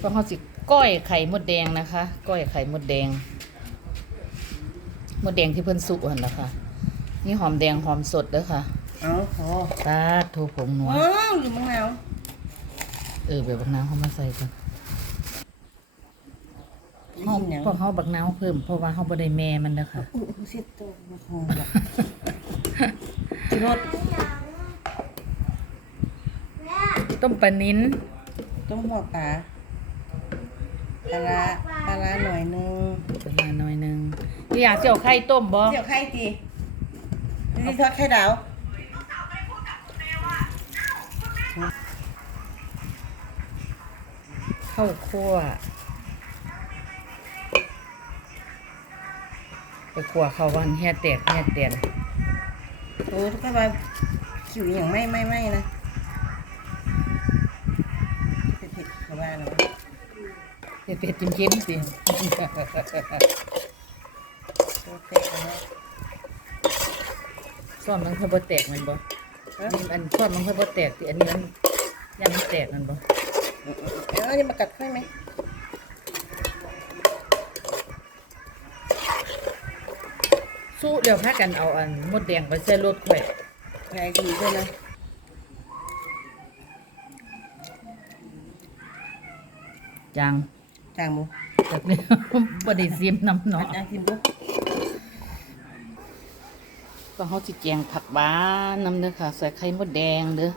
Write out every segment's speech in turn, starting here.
เพราะเขาสิก้อยไข่มดแดงนะคะ ก้อยไข่มดแดง มดแดงที่เพิ่นสุกหั่นล่ะค่ะนี่หอมแดงหอมสดเด้อค่ะเอาพอตาดโทผงนัวว้าวอยู่มังนาวเออแบบบักน้ำเขามาใส่ก่อนกิเฮานหยังพวกเขาบักน้ำเพิ่มเพราะว่าเขาบ่ได้แม่มันเด้อค่ะอุ้ยเสียตัวมาหอมแบบชิรสต้มปลานิ้นต้มหัวปลา ปลาร้าปลาร้าหน่อยนึงปลาหน่อยหนึงนี่อยากสิเอาไข่ต้มบ่เดี๋ยวไข่ตีนี่ทอดไข่ดาวข้าวคั่วไปคั่วข้าววันเฮียแตกเฮียแตนโอ้ทุกคนว่าขิวอย่างไม่ไม่ไม่นะ เผ็ดเผ็ดๆเค็มๆสิตัวเผ็ดนะซ่อมมันค่อยบ่แตกแมันบ่นี่อันซ่อมมันค่อยบ่แตกติอันนี้มันยันมันแตกแมันบ่เออนี่มากัดค่อยไหมสู้เดี๋ยวพากันเอาอันมดแดงไปใส่รถข่อยไงดีด้วยนะจัง จางหมูจากนี้บ่ได้ซิมน้ำเนาะจางทิมบุก็เฮาสิแกงผักหวานน้ำเด้อค่ะ ใส่ไข่มดแดงเด้อ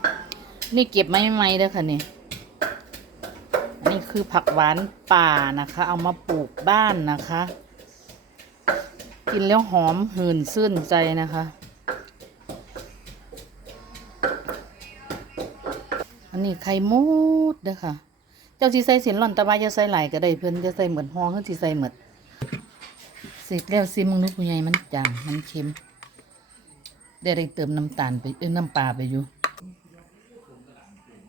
นี่เก็บไม้ใหม่ๆเด้อค่ะนี่อันนี้คือผักหวานป่านะคะ เอามาปลูกบ้านนะคะ กินแล้วหอมหื่นซื่นใจนะคะ อันนี้ไข่มดเด้อค่ะ เจ้าสิใส่เสียนหล่อนตะวาจะใส่หลายก็ได้เพิ่นจะใส่เหมือนห้องเพิ่นสิใส่เหมือนเสร็จแล้วซิมึงนึกผู้ใหญ่มันจางมันเค็มได้ได้เติมน้ำตาลไปเอ้ยน้ำปลาไปอยู่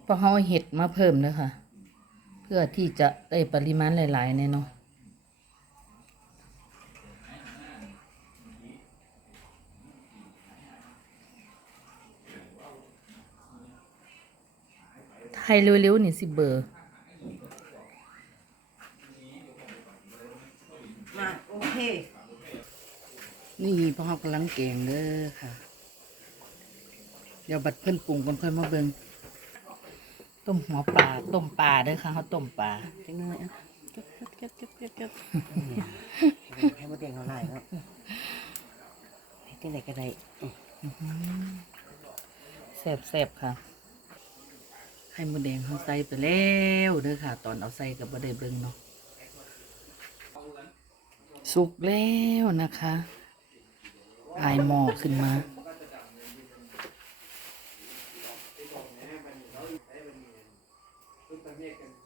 พราะเขาเห็ดมาเพิ่มเด้อค่ะ เพื่อที่จะได้ปริมาณหลายๆแน่นาะไทยเร็วๆนี่สิเบอร์ มาโอ เคนี่พ่อเขากำลังแกงเด้อค่ะ เดี๋ยวบัดเพิ่นปรุงกันค่อยมาเบิ่งต้มหัวปลาต้มปลาเด้อค่ะเขาต้มปลาจังหน่อยอะจุ๊บจุ๊บจุ๊บจุ๊บจุ๊บจุ๊บให้มดแดงเขาไล่เนาะให้ที่ไหนก็ได้อืมแซ่บๆค่ะไข่มดแดงเขาใส่ไปแล้วเด้อค่ะ ตอนเอาใส่กับบ่ได้เบิ่งเนาะ สุกแล้วนะคะอายหมอกขึ้นมา Gracias.